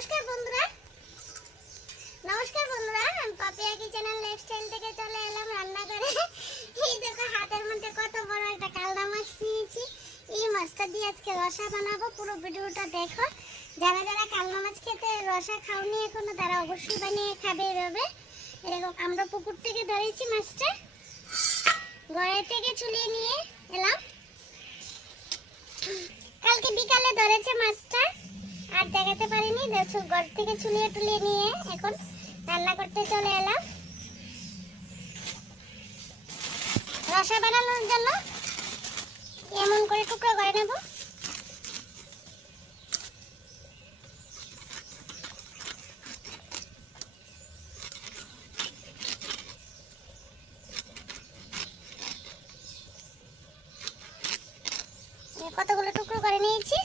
নমস্কার বন্ধুরা। নমস্কার বন্ধুরা, আমি পাপিয়া কিচেন লাইফস্টাইল থেকে চলে এলাম রান্না করে এই দেখো, হাতের মধ্যে কত বড় একটা কালদা মাছ নিয়েছি। এই মাছটা দিয়ে আজকে রসা বানাবো। পুরো ভিডিওটা দেখো। যারা যারা কালদা মাছ খেতে রসা খাওনি এখনও, তারা অবশ্যই বানিয়ে খাবে এভাবে। এরকম আমরা পুকুর থেকে ধরেছি মাছটা। ঘরে থেকে চুলিয়ে নিয়ে এলাম। কালকে বিকালে ধরেছে মাছটা। আর দেখাতে পারিনি ঘর থেকে চুলিয়ে টুলিয়ে নিয়ে এখন রান্না করতে চলে এলাম। রসা বানানোর জন্য এমন করে টুকরো করে নেব। কতগুলো টুকরো করে নিয়েছি?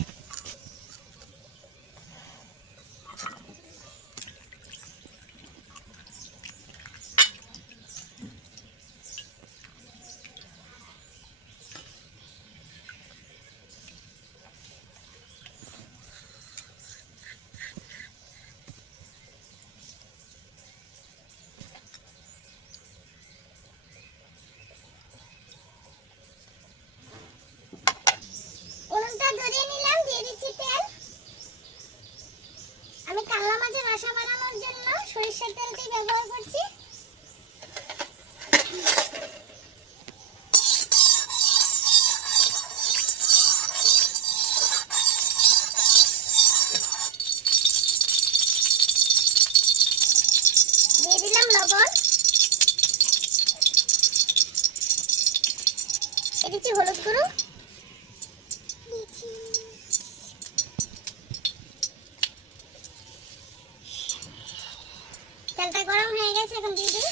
গুঁড়ো তেলটা গরম হয়ে গেছে এখন দিয়ে দিই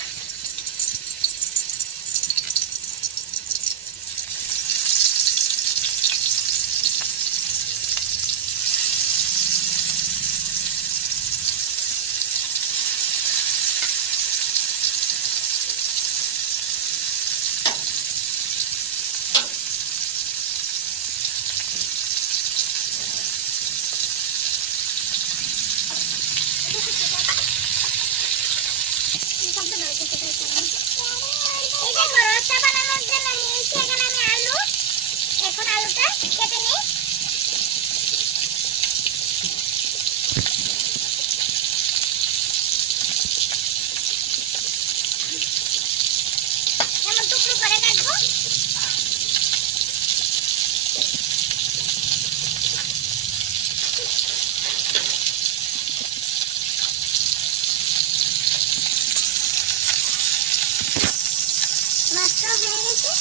এই দেখো রসটা বানানোর জন্য নিয়েছি এখানে আমি আলু এখন আলুটা কেটে নিই এমন টুকরো করে কাটবো মাছটা হয়ে গেছে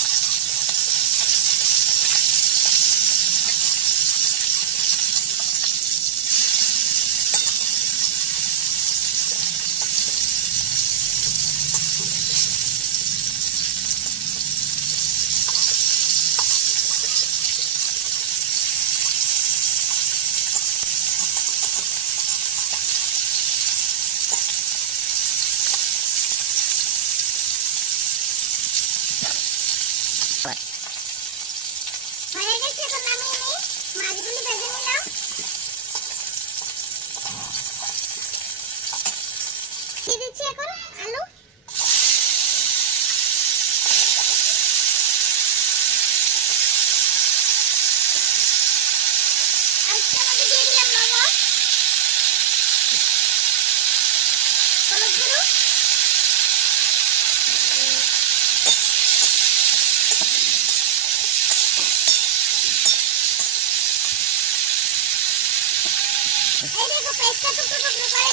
হয়ে গেছে এখন নামিয়ে নিই মাছগুলি ভেজে নিলাম দিয়ে দিচ্ছি এখন আলু আলুটার মধ্যে দিয়ে দিলাম লবণ হলুদ গুঁড়ো এই দেখো পেস্টটা টুকরো টুকরো করে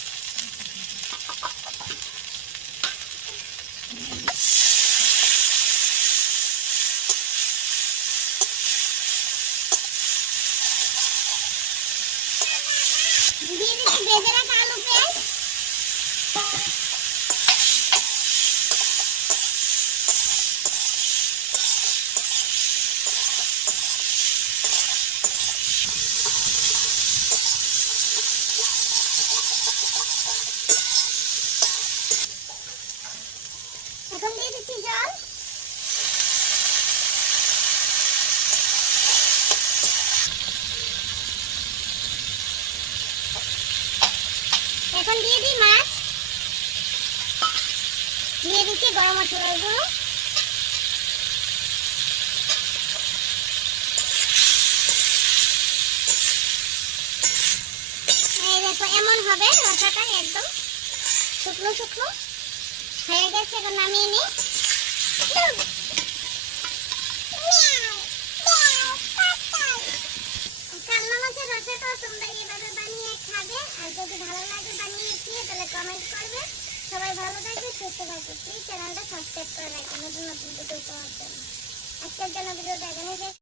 এখন দিয়ে দিই মাছ। দিয়ে দিচ্ছি গরম মশলার গুঁড়ো। এমন হবে রসাটা একদম শুকনো শুকনো। হয়ে গেছে, এখন নামিয়ে নিই কান্না মাছের রসাটা তোমরা এভাবে বানিয়ে খাবে আর যদি ভালো লাগে বানিয়ে খেয়ে তাহলে কমেন্ট করবে। সবাই ভালো থাকবে, সুস্থ থাকবে। প্লিজ চ্যানেলটা সাবস্ক্রাইব করে রাখবে নতুন নতুন ভিডিও পাওয়ার জন্য। আজকের জন্য ভিডিওটা এখানে